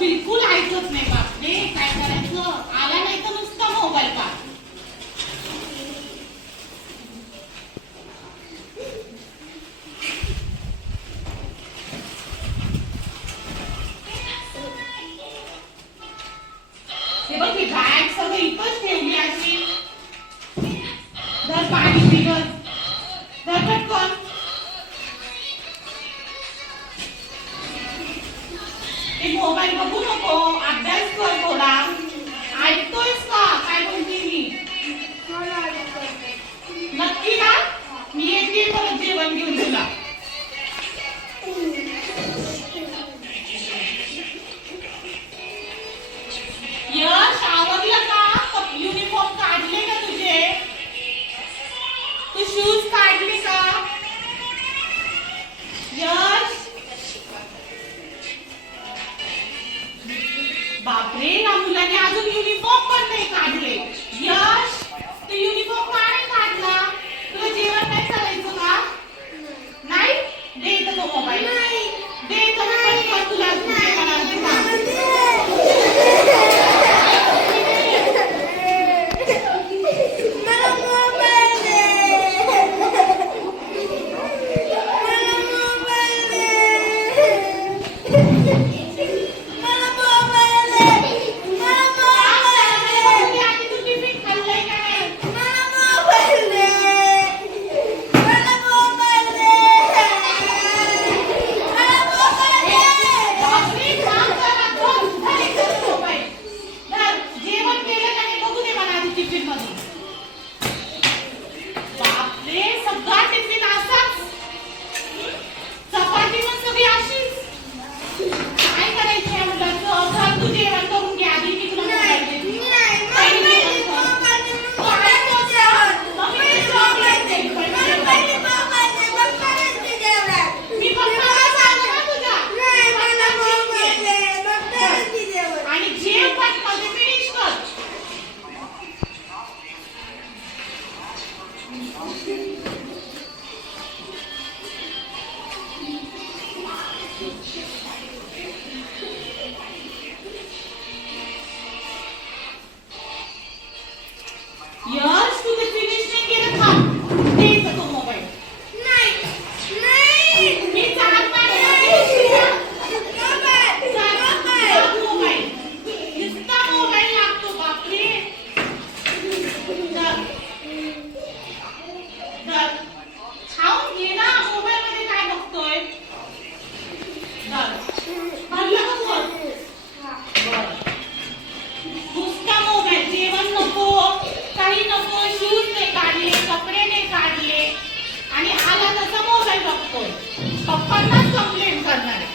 बिलकुल ऐकत नाही बापरे. काय करायचं, आला नाही तर नुसता मोबाईल पहा. हे बघ ही बॅग सगळं इथंच ठेवली अशी. धर पाणी पिलं, धर पटकन. ते मोबाईल बघू नको, अभ्यास कर थोडा. ऐकतोयस का काय बोलते मी? नक्की ना? मी येते परत जेवण घेऊन तुला. यश आवडलं का? युनिफॉर्म काढले का तुझे? तू शूज काढले का? यश बापरे, या मुलाने अजून युनिफॉर्म पण नाही काढले. यश तू युनिफॉर्म का नाही काढला? तुला जेवण नाही करायचं का? नाही दे इथं तो मोबाईल. दे इथं पटकन तुला जेवणाचं काम. यश तू ते फिनिश नाही केलं का? दे इथं तो मोबाईल. मी चार पाणी मोबाईल नुसता मोबाईल लागतो बापरे. खाऊन घे ना, मोबाईल मध्ये काय बघतोय? भरलं का बोल? नुसता मोबाईल, जेवण नको, काही नको. शूज नाही काढले, कपडे नाही काढले आणि आला तसा मोबाईल बघतोय. पप्पांनाच कंप्लेंट करणार आहे.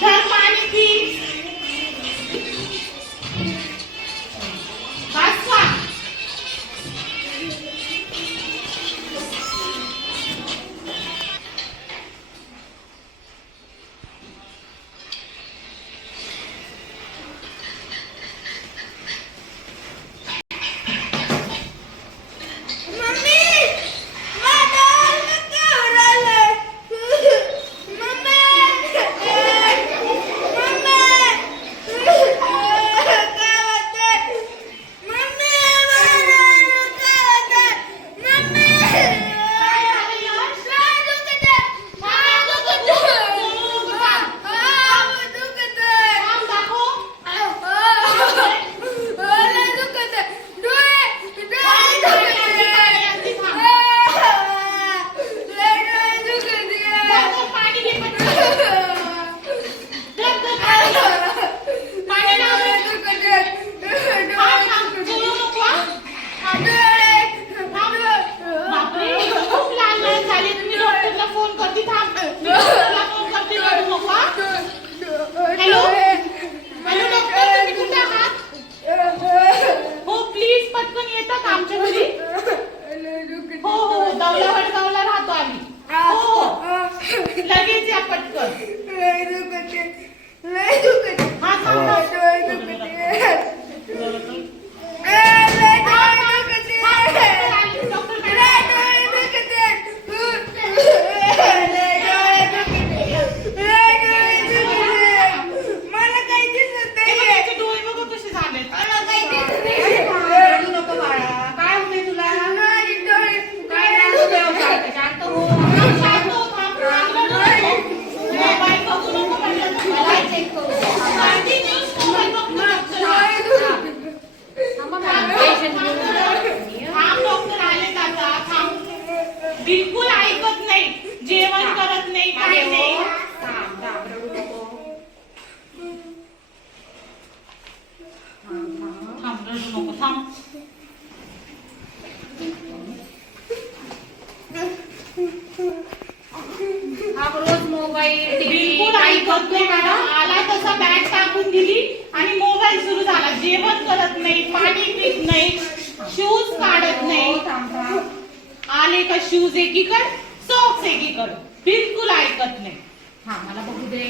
धर पाणी पी. बस का? बिलकुल ऐकत नाही, जेवण करत नाही, काय नाही. थांब रडू नको. थांब रडू नको, थांब. हा रोज मोबाईल बिलकुल ऐकत नाही मॅडम. आला तसा बॅग टाकून दिली आणि मोबाईल सुरू झाला. जेवण करत नाही, पाणी पित नाही, शूज काढत नाही. आले का शूज एकीकड, सॉक्स एकीकड. बिलकुल ऐकत नाही. हा मला बघू दे.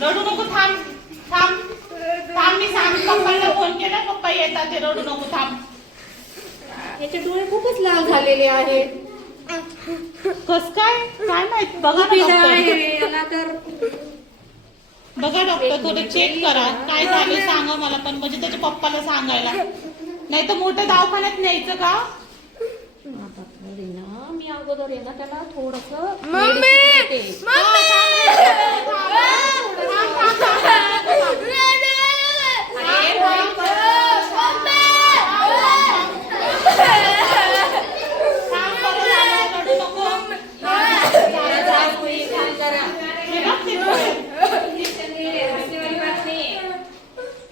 रडू नको, थांब थांब थांब. मी सांग पप्पाला फोन केला, पप्पा येतात ते. रडू नको, थांब. याचे डोळे खूपच लाल झालेले आहेत. कस काय काय माहित. बघा ना डॉक्टर, याला तर बघा डॉक्टर, थोडं चेक करा काय झालं सांगा मला पण, म्हणजे त्याच्या पप्पाला सांगायला. नाही तर मोठ्या दवाखान्यात न्यायचं का. आता थोडी ना मी अगोदर आहे ना त्याला थोडस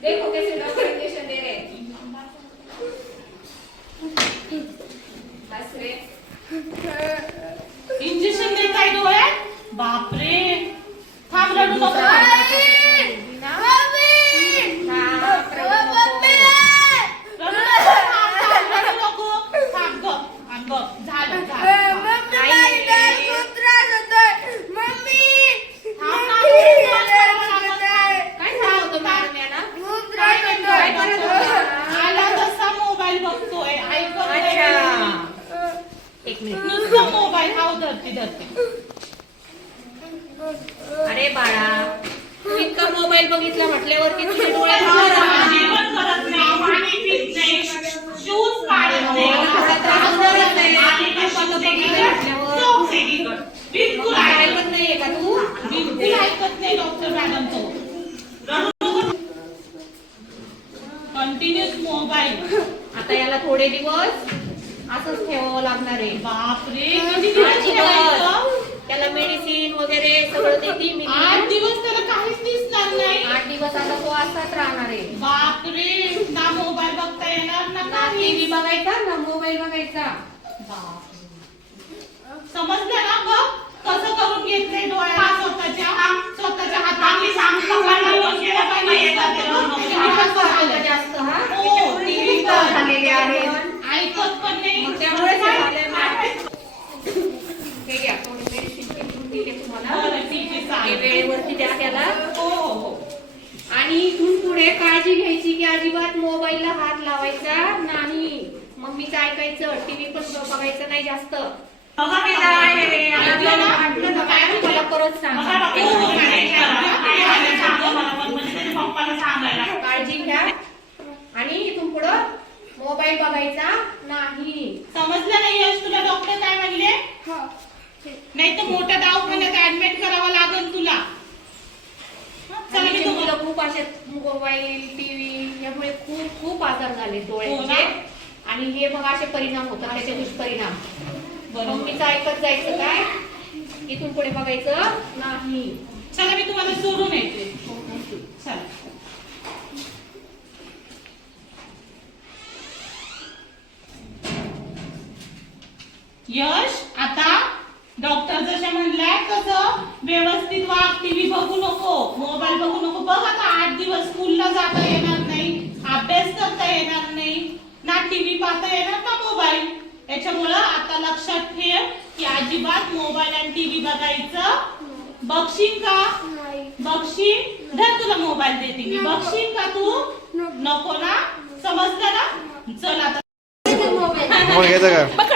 देखो कैसे डॉक्टर इंजेक्शन दे रहे हैं. बस रे. इंजेक्शन देताय डोळ्यात. बापरे. थांब रडू नको. आला तसा मोबाईल बघतोय, ऐकत एक मिनिट. नुसतं मोबाईल. हाव धरती धरती. अरे बाळा तू इतका मोबाईल बघितला म्हटल्यावरती तुझे डोळे जेवण करत नाही, पाणी पित नाही, शूज काढत नाही, त्रास होणारच नाही. आणि का शूज एकीकडे, सॉक्स एकीकडे. बिलकुल ऐकत नाहीये का तू. बिलकुल ऐकत नाही डॉक्टर मॅडम तो. Continuous mobile. आता याला थोडे दिवस असंच ठेवावं लागणार आहे. बापरे. किती दिवस ठेवायचं? त्याला मेडिसिन वगैरे सगळं देते मी. 8 दिवस त्याला काहीच दिसणार नाही. 8 दिवस आता तो असाच राहणार आहे. बापरे. ना मोबाईल बघता येणार ना ना काही. टीव्ही बघायचा ना मोबाईल बघायचा. समजलं ना. बघ कसं करून घेतलंय डोळ्याला स्वतःच्या हाताने. जास्त हा हो, टीव्ही झालेले आहेत. ऐकत पण नाही. त्यामुळे हे घ्या थोडी मेडिसिन दिले तुम्हाला. बरं, ठीक आहे, हे चालेल. वेळेवरती द्या त्याला. हो हो हो. आणि इथून पुढे काळजी घ्यायची की अजिबात मोबाईलला हात लावायचा नाही. मम्मीचं ऐकायचं. टीव्ही पण बघायचं नाही जास्त. ऐकलं ना? मला परत सांग. काळजी घ्या आणि इथून पुढं मोबाईल बघायचा नाही. समजलं नाही यश तुला डॉक्टर काय म्हणले. नाही तर मोठ्या दवाखान्यात ऍडमिट करावं लागेल तुला. चला मी तुम्हाला मुलं खूप असे मोबाईल टीव्ही यामुळे खूप खूप आजार झाले हो डोळ्याचे. ना? आणि हे बघा असे परिणाम होतात त्याचे दुष्परिणाम. बरोबर. मम्मीचं ऐकत जायचं काय इथून पुढे बघायचं नाही. चला मी तुम्हाला सोडून येते. चला. यश आता डॉक्टर जसे म्हणलाय तसं व्यवस्थित वाग. टीव्ही बघू नको, मोबाईल बघू नको. बघ आता 8 दिवस स्कूलला जाता येणार नाही, अभ्यास करता येणार नाही, ना टीव्ही पाहता येणार ना मोबाईल. याच्यामुळं आता लक्षात ठेव की अजिबात मोबाईल आणि टीव्ही बघायचं. बघशील का. बघशील. धर तुला मोबाईल देते मी. बघशील का तू. नको ना. समजलं ना. चल आता मोबाईल घ्यायचा का.